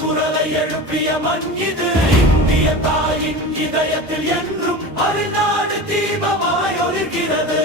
குரலை எழுப்பிய மண் இது. இந்திய தாயின் இதயத்தில் என்றும் அருநாடு தீபமாய் ஒளிர்கிறது.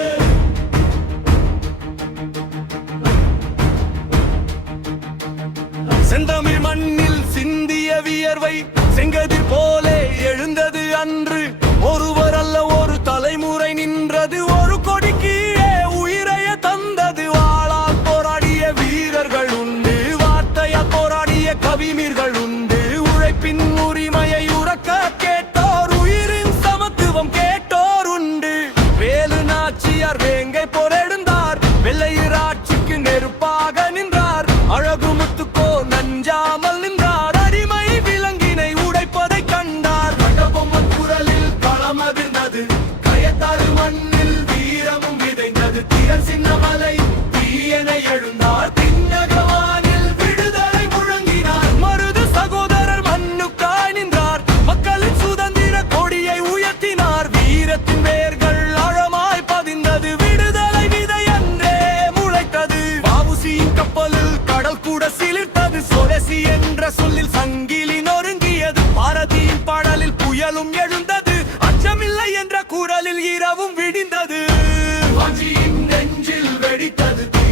செந்தமிழ் மண்ணில் சிந்திய வியர்வை செங்கதிர் போலே எழுந்தது அன்று. ஒருவர் அல்ல ஒரு தலைமுறை நின்றது. ஒரு கொடி கீழே உயிரைய தந்தது. வாளால் போராடிய வீரர்கள் உண்டு, வார்த்தையால் போராடிய கவிஞர்கள் உண்டு. உழைப்பின் உரிமையை உறக்க கேட்டோர், உயிரின் சமத்துவம் கேட்டோர் உண்டு. வேலு நாச்சியார் வேங்கை போல் எழுந்தார், வெள்ளையர் ஆட்சிக்கு நெருப்பாக நின்றார். அழகு முத்துக்கோ நஞ்சாமல் நின்றார், அடிமை விலங்கினை உடைப்பதை கண்டார். கட்டபொம்மன் குரலில் களம் அதிர்ந்தது, கயத்தாறு மண்ணில் வீரமும் விதைந்தது. திறன் சின்னமலை தீயென எழுந்தார், திண்ணகவானில் விடுதலை முழங்கினார். மருது சகோதரர் மண்ணுக்காய் நின்றார், மக்களின் சுதந்திர கொடியை உயர்த்தினார். வீரத்தின் வேர்கள் ஆழமாய் பதிந்தது, விடுதலை விதை என்றே முளைத்தது. வஉசியின் கப்பலில் கடல் கூட சிலிர்த்தது, சொரசி என்ற சொல்லில் சங்கிலி நொறுங்கியது. பாரதியின் பாடலில் புயலும் எழுந்தது, அச்சமில்லை என்ற குரலில் இரவும் விடிந்தது. வாஞ்சியின் நெஞ்சில் வெடித்தது தீ,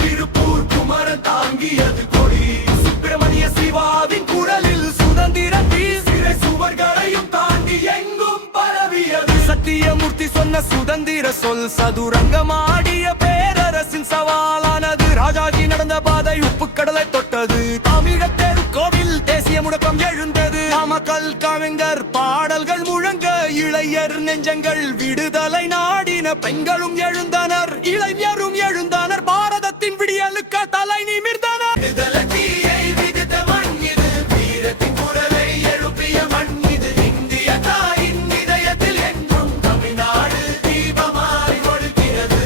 திருப்பூர் குமரன் தாங்கியது கொடி. சுப்பிரமணிய சிவாவின் குரலில் சுதந்திர தீ, சிறை சுவர்களையும் தாண்டி எங்கும் பரவியது. சத்தியமூர்த்தி சொன்ன சுதந்திர சொல் சதுரங்கமாடிய பேரரசின் சவாலானது. ராஜாஜி நடந்த பாதை உப்பு கடலை தொட்டது. தமிழத்தேரு கோவில் தேசிய முழக்கம் எழுந்தது. நாமக்கல் கவிஞர் பாடல்கள் முழங்க, இளையர் நெஞ்சங்கள் விடுதலை நாடின. பெண்களும் எழுந்தனர், இளைஞரும் எழுந்தனர், பாரதத்தின் விடியலுக்கு தலை நிமிர்ந்தனர். விடுதலை தீயை விதித்த மண் இது, வீரத்தின் குரலை எழுப்பிய மண் இது. இந்திய தாயின் இதயத்தில் என்றும் தமிழ்நாடு தீபமாய் ஒளிர்கிறது.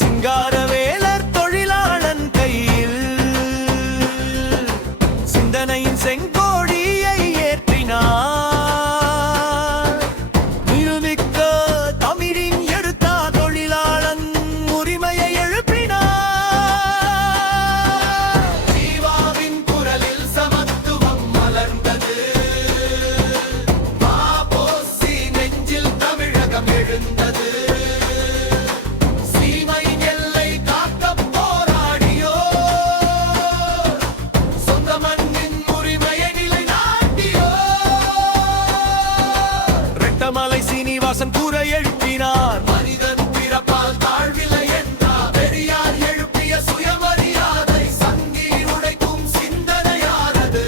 சிங்காரவேலர் தொழிலாளன் கையில் சிந்தனையின் செங்கோடியை ஏற்றினார். நிருமிக்க தமிழின் எடுத்தா தொழிலாளன் உரிமையை எழுப்பினார். ஜீவாவின் குரலில் சமத்துவம் மலர்ந்தது. மாபோசி நெஞ்சில் தமிழகம் எழுந்தது. சீமையின் எல்லை காக்கப் போராடியோ, சொந்த மண்ணின் உரிமையை நிலைநாட்டியோ. ரெட்டமலை சீனிவாசன் கூரை எழுப்பினார். மனிதன் பிறப்பால் தாழ்வில்லை என்றார். பெரியார் எழுப்பிய சுயமரியாதை சங்கி உடைக்கும் சிந்தனையானது.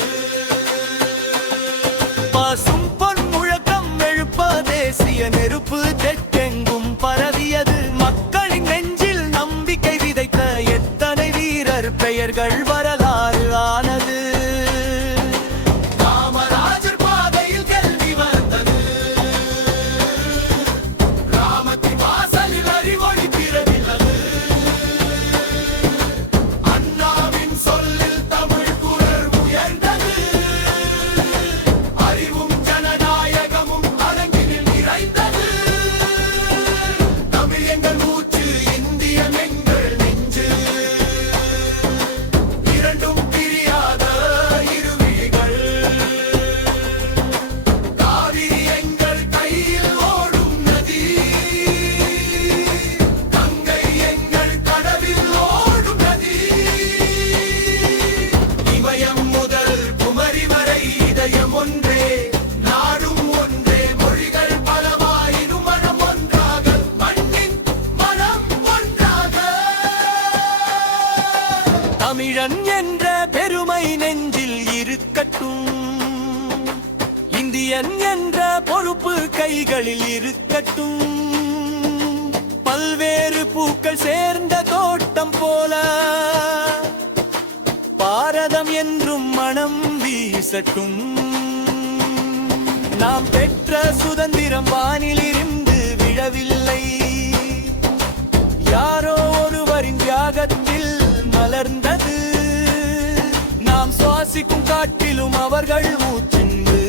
பசும் பொன் முழக்கம் எழுப்ப தேசிய நெருப்பு தெற்கெங்கும் பரவியது. மக்களின் நெஞ்சில் நம்பிக்கை விதைத்த எத்தனை வீரர் பெயர்கள் வரலாறு ஆனது. காமராஜர் பாதையில் கல்வி வந்தது. கிராமத்தின் வாசலில் அறிவொளி பிறவில்லது. அண்ணாவின் சொல்லில் தமிழ் குரல் உயர்ந்தது. அறிவும் ஜனநாயகமும் அரங்கினில் நிறைந்தது. தமிழ் எங்கள் மூச்சு, இந்தியம் எங்கள் நெஞ்சு. இரண்டும் பிரியாத இருவிழிகள். காவிரி எங்கள் கையில் ஓடும் நதி. கங்கை எங்கள் கடலில் ஓடும் நதி. இமயம் முதல் குமரி வரை இதயம் ஒன்றே, நாடும் ஒன்றே, மொழிகள் பலவாயினும் மனம் ஒன்றாக, மண்ணின் மனம் ஒன்றாக. தமிழன் என்ற பெருமை நெஞ்சில் இருக்கட்டும், இந்தியன் என்ற பொறுப்பு கைகளில் இருக்கட்டும். பல்வேறு பூக்கள் சேர்ந்த தோட்டம் போல பாரதம் என்றும் மனம் வீசட்டும். நாம் பெற்ற சுதந்திரம் வானிலிருந்து விழவில்லை, யாரோ ஒருவரின் தியாகத்தில் மலர்ந்தது. நாம் சுவாசிக்கும் காட்டிலும் அவர்கள் மூச்சுண்டு,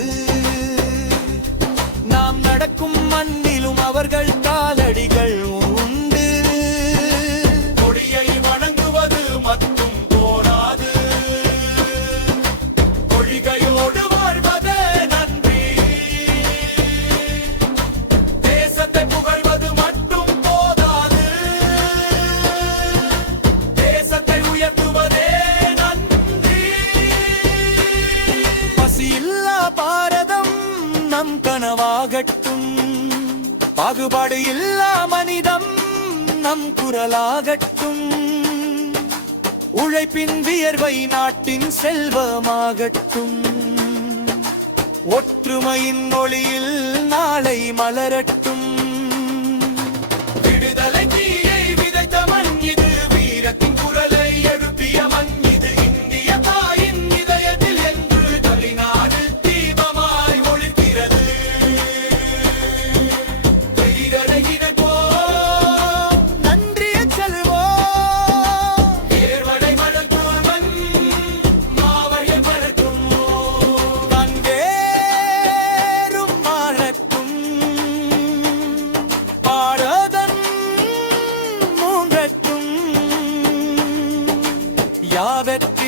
நாம் நடக்கும் மண்ணிலும் அவர்கள் காலடிகள் உண்டு. கொடியை வணங்குவது மட்டும் போராது, நம் குரலாகட்டும். உழைப்பின் வியர்வை நாட்டின் செல்வமாகட்டும். ஒற்றுமையின் ஒளியில் நாளை மலரட்டும். விடுதலை தீயை விதைத்த மண் இது, வீரத்தின் குரலை எழுப்பிய மண் இது. இந்திய தாயின் இதயத்தில் என்று தமிழ்நாடு தீபமாய் ஒளிர்கிறது. வீரரை இணைப்போம், நன்றிய செல்வோம். ஏர்வடை மணக்கும் மண் மாவழி மணக்கும். பங்கேறும் மாறட்டும். பாரதம் மூங்கட்டும். யாவற்றி